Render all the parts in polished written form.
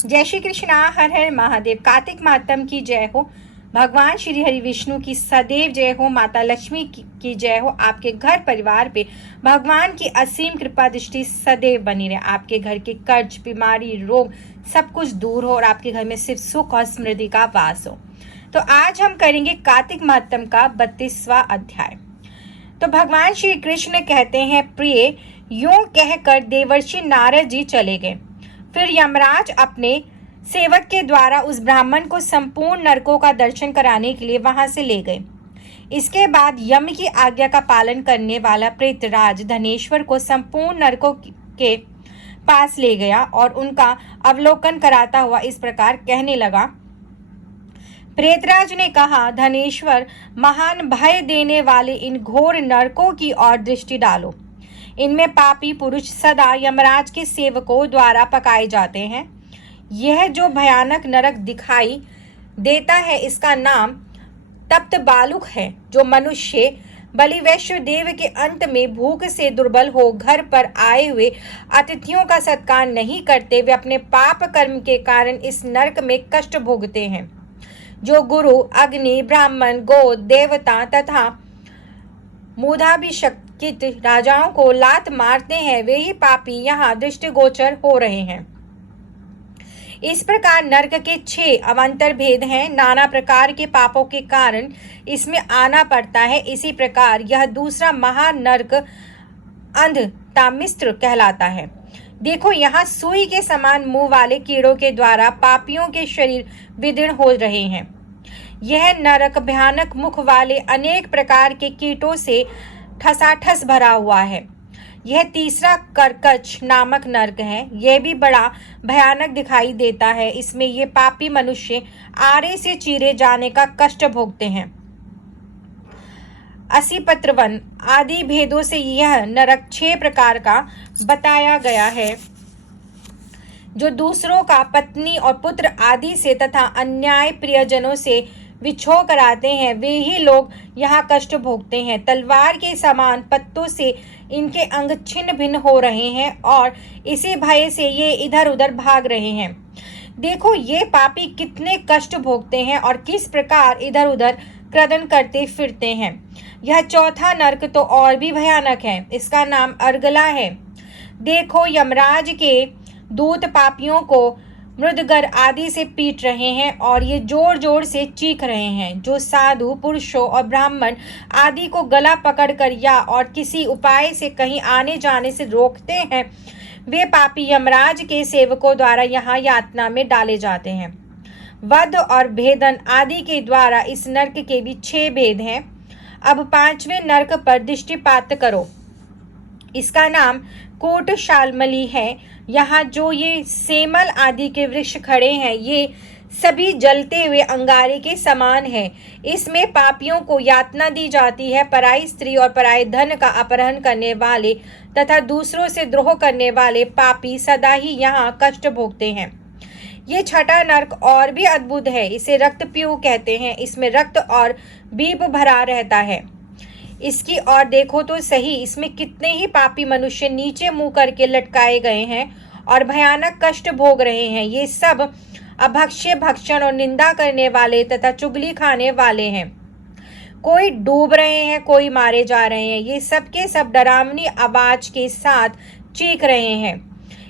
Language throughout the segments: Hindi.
जय श्री कृष्णा। हर हर महादेव। कार्तिक मातम की जय हो। भगवान श्री हरि विष्णु की सदैव जय हो। माता लक्ष्मी की जय हो। आपके घर परिवार पे भगवान की असीम कृपा दृष्टि सदैव बनी रहे। आपके घर के कर्ज, बीमारी, रोग सब कुछ दूर हो और आपके घर में सिर्फ सुख और समृद्धि का वास हो। तो आज हम करेंगे कार्तिक मातम का 32वां अध्याय। तो भगवान श्री कृष्ण कहते हैं, प्रिय, यूं कहकर देवर्षि नारद जी चले गए। फिर यमराज अपने सेवक के द्वारा उस ब्राह्मण को संपूर्ण नरकों का दर्शन कराने के लिए वहां से ले गए। इसके बाद यम की आज्ञा का पालन करने वाला प्रेतराज धनेश्वर को संपूर्ण नरकों के पास ले गया और उनका अवलोकन कराता हुआ इस प्रकार कहने लगा। प्रेतराज ने कहा, धनेश्वर, महान भय देने वाले इन घोर नरकों की ओर दृष्टि डालो। इनमें पापी पुरुष सदा यमराज के सेवकों द्वारा पकाए जाते हैं। यह जो भयानक नरक दिखाई देता है, इसका नाम तप्त बालुक है, जो मनुष्य बलि वैश्य देव के अंत में भूख से दुर्बल हो घर पर आए हुए अतिथियों का सत्कार नहीं करते, वे अपने पाप कर्म के कारण इस नरक में कष्ट भोगते हैं। जो गुरु, अग्नि, ब्राह्मण, गो, देवता तथा मूढ़ाभिषिक्त राजाओं को लात मारते हैं, वे ही पापी यहाँ दृष्टिगोचर हो रहे हैं। इस प्रकार नरक के 6 अवान्तर भेद हैं। नाना प्रकार के पापों के कारण इसमें आना पड़ता है। इसी प्रकार यह दूसरा महानरक अंधतामिस्त्र कहलाता है। देखो, यहाँ सुई के समान मुंह वाले कीड़ों के द्वारा पापियों के शरीर विदीर्ण हो रहे हैं। यह नरक भयानक मुख वाले अनेक प्रकार के कीटों से ठसाठस भरा हुआ है। यह तीसरा कर्कच नामक नरक है। यह भी बड़ा भयानक दिखाई देता है। इसमें ये पापी मनुष्य आरे से चीरे जाने का कष्ट भोगते हैं। असीपत्रवन आदि भेदों से यह नरक 6 प्रकार का बताया गया है। जो दूसरों का पत्नी और पुत्र आदि से तथा अन्याय प्रियजनों से विछोह कराते हैं, वे ही लोग यहाँ कष्ट भोगते हैं। तलवार के समान पत्तों से इनके अंग छिन्न भिन्न हो रहे हैं और इसी भय से ये इधर उधर भाग रहे हैं। देखो, ये पापी कितने कष्ट भोगते हैं और किस प्रकार इधर उधर क्रदन करते फिरते हैं। यह चौथा नरक तो और भी भयानक है। इसका नाम अर्गला है। देखो, यमराज के दूत पापियों को मृदगर आदि से पीट रहे हैं और ये जोर जोर से चीख रहे हैं। जो साधु पुरुषों और ब्राह्मण आदि को गला पकड़कर या और किसी उपाय से कहीं आने जाने से रोकते हैं, वे पापी यमराज के सेवकों द्वारा यहाँ यातना में डाले जाते हैं। वध और भेदन आदि के द्वारा इस नरक के भी 6 भेद हैं। अब 5वें नरक पर दृष्टिपात करो। इसका नाम कोटशालमली है। यहाँ जो ये सेमल आदि के वृक्ष खड़े हैं, ये सभी जलते हुए अंगारे के समान हैं। इसमें पापियों को यातना दी जाती है। पराई स्त्री और पराई धन का अपहरण करने वाले तथा दूसरों से द्रोह करने वाले पापी सदा ही यहाँ कष्ट भोगते हैं। ये 6ठा नरक और भी अद्भुत है। इसे रक्तपीयू कहते हैं। इसमें रक्त और बीप भरा रहता है। इसकी ओर देखो तो सही, इसमें कितने ही पापी मनुष्य नीचे मुंह करके लटकाए गए हैं और भयानक कष्ट भोग रहे हैं। ये सब अभक्ष्य, भक्षण और निंदा करने वाले तथा चुगली खाने वाले हैं। कोई डूब रहे हैं, कोई मारे जा रहे हैं। ये सब के सब डरावनी आवाज के साथ चीख रहे हैं।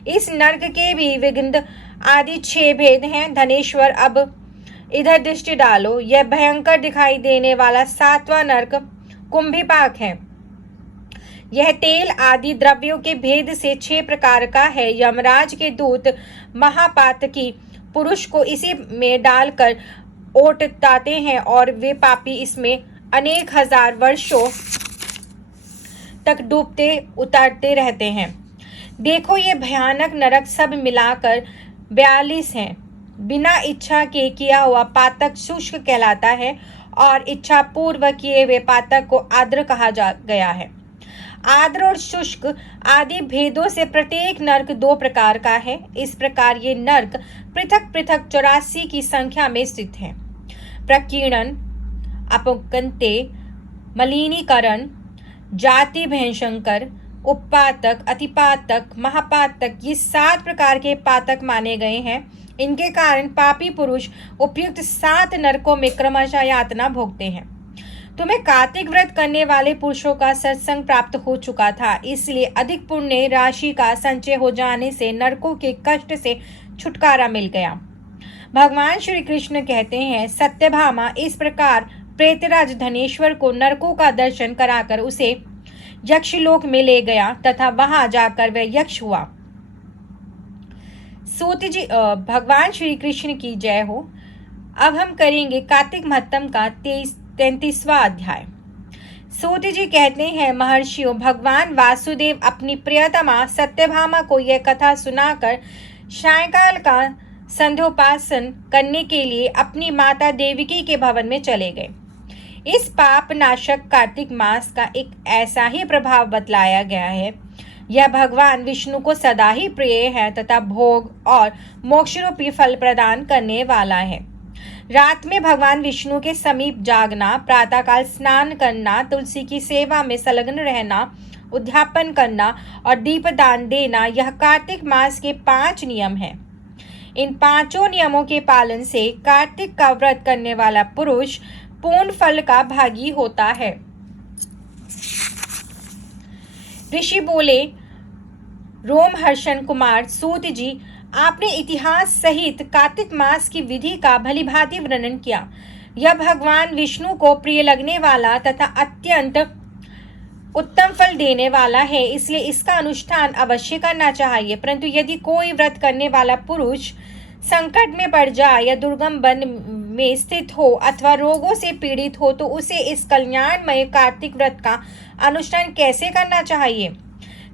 इस नरक के भी विघ्न आदि 6 भेद हैं। धनेश्वर, अब इधर दृष्टि डालो। यह भयंकर दिखाई देने वाला 7वां नरक कुंभीपाक है। यह तेल आदि द्रव्यों के भेद से 6 प्रकार का है। यमराज के दूत महापातकी पुरुष को इसी में डालकर ओटताते हैं और वे पापी इसमें अनेक हजार वर्षों तक डूबते उतरते रहते हैं। देखो, ये भयानक नरक सब मिलाकर 42 हैं। बिना इच्छा के किया हुआ पातक शुष्क कहलाता है और इच्छा पूर्वक किए हुए पातक को आर्द्र कहा गया है। आर्द्र और शुष्क आदि भेदों से प्रत्येक नरक 2 प्रकार का है। इस प्रकार ये नरक पृथक पृथक 84 की संख्या में स्थित है। प्रकीर्णन, अपकंते, मलिनीकरण, जाति भयशंकर, उपपातक, अतिपातक, महापातक, ये 7 प्रकार के पातक माने गए हैं। इनके कारण पापी पुरुष उपयुक्त 7 नरकों में क्रमशः यातना भोगते हैं। तुम्हें कार्तिक व्रत करने वाले पुरुषों का सत्संग प्राप्त हो चुका था, इसलिए अधिक पुण्य राशि का संचय हो जाने से नरकों के कष्ट से छुटकारा मिल गया। भगवान श्री कृष्ण कहते हैं, सत्यभामा इस प्रकार प्रेतराज धनेश्वर को नरकों का दर्शन कराकर उसे यक्षलोक में ले गया तथा वहां जाकर वह यक्ष हुआ। सूत जी, भगवान श्री कृष्ण की जय हो। अब हम करेंगे कार्तिक महत्तम का 33वां अध्याय। सूत जी कहते हैं, महर्षियों, भगवान वासुदेव अपनी प्रियतमा सत्यभामा को यह कथा सुनाकर सायंकाल का संध्योपासन करने के लिए अपनी माता देवकी के भवन में चले गए। इस पाप नाशक कार्तिक मास का एक ऐसा ही प्रभाव बतलाया गया है। यह भगवान विष्णु को सदा ही प्रिय है तथा भोग और मोक्ष रूपी फल प्रदान करने वाला है। रात में भगवान विष्णु के समीप जागना, प्रातःकाल स्नान करना, तुलसी की सेवा में संलग्न रहना, उद्यापन करना और दीपदान देना, यह कार्तिक मास के 5 नियम हैं। इन 5 नियमों के पालन से कार्तिक का व्रत करने वाला पुरुष पूर्ण फल का भागी होता है। ऋषि बोले, रोमहर्षण कुमार सूत जी, आपने इतिहास सहित कार्तिक मास की विधि का भलीभांति वर्णन किया। यह भगवान विष्णु को प्रिय लगने वाला तथा अत्यंत उत्तम फल देने वाला है, इसलिए इसका अनुष्ठान अवश्य करना चाहिए। परंतु यदि कोई व्रत करने वाला पुरुष संकट में पड़ जाए या दुर्गम वन में स्थित हो अथवा रोगों से पीड़ित हो तो उसे इस कल्याणमय कार्तिक व्रत का अनुष्ठान कैसे करना चाहिए?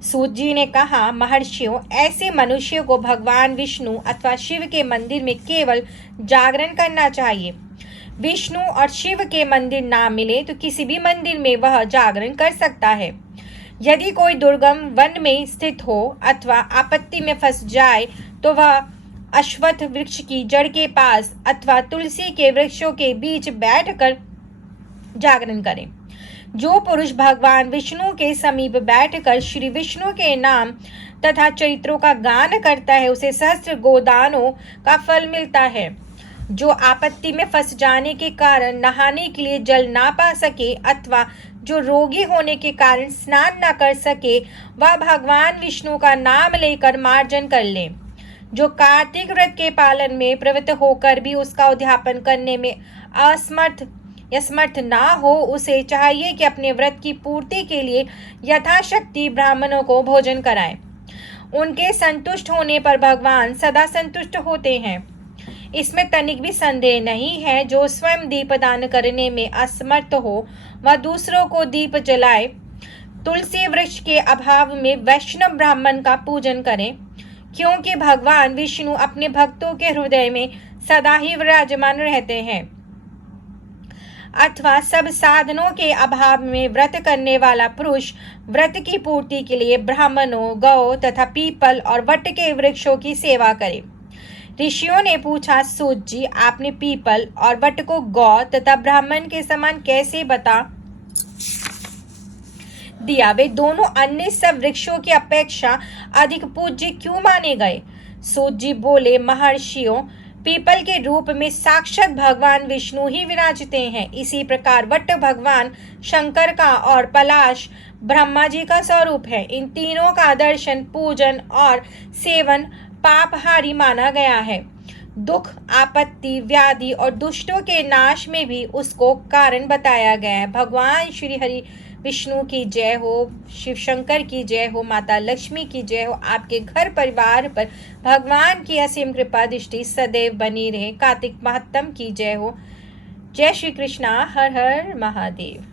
सूत जी ने कहा, महर्षियों, ऐसे मनुष्य को भगवान विष्णु अथवा शिव के मंदिर में केवल जागरण करना चाहिए। विष्णु और शिव के मंदिर ना मिले तो किसी भी मंदिर में वह जागरण कर सकता है। यदि कोई दुर्गम वन में स्थित हो अथवा आपत्ति में फंस जाए तो वह अश्वत्थ वृक्ष की जड़ के पास अथवा तुलसी के वृक्षों के बीच बैठकर जागरण करे। जो पुरुष भगवान विष्णु के समीप बैठकर श्री विष्णु के नाम तथा चरित्रों का गान करता है, उसे सहस्त्र गोदानों का फल मिलता है। जो आपत्ति में फंस जाने के कारण नहाने के लिए जल ना पा सके अथवा जो रोगी होने के कारण स्नान न कर सके, वह भगवान विष्णु का नाम लेकर मार्जन कर ले। जो कार्तिक व्रत के पालन में प्रवृत्त होकर भी उसका उद्यापन करने में असमर्थ ना हो, उसे चाहिए कि अपने व्रत की पूर्ति के लिए यथाशक्ति ब्राह्मणों को भोजन कराए। उनके संतुष्ट होने पर भगवान सदा संतुष्ट होते हैं, इसमें तनिक भी संदेह नहीं है। जो स्वयं दीपदान करने में असमर्थ हो वह दूसरों को दीप जलाए। तुलसी वृक्ष के अभाव में वैष्णव ब्राह्मण का पूजन करें, क्योंकि भगवान विष्णु अपने भक्तों के हृदय में सदा ही विराजमान रहते हैं। अथवा सब साधनों के अभाव में व्रत करने वाला पुरुष व्रत की पूर्ति के लिए ब्राह्मणों, गौ तथा पीपल और वट के वृक्षों की सेवा करे। ऋषियों ने पूछा, सूत जी, आपने पीपल और वट को गौ तथा ब्राह्मण के समान कैसे बता दिया? वे दोनों अन्य सब वृक्षों की अपेक्षा अधिक पूज्य क्यों माने गए? सूत जी बोले, महर्षियों, पीपल के रूप में साक्षात भगवान विष्णु ही विराजते हैं। इसी प्रकार वट भगवान शंकर का और पलाश ब्रह्मा जी का स्वरूप है। इन तीनों का दर्शन, पूजन और सेवन पापहारी माना गया है। दुख, आपत्ति, व्याधि और दुष्टों के नाश में भी उसको कारण बताया गया है। भगवान श्री हरि विष्णु की जय हो, शिव शंकर की जय हो, माता लक्ष्मी की जय हो। आपके घर परिवार पर भगवान की असीम कृपा दृष्टि सदैव बनी रहे। कार्तिक महात्म की जय हो। जय श्री कृष्णा। हर हर महादेव।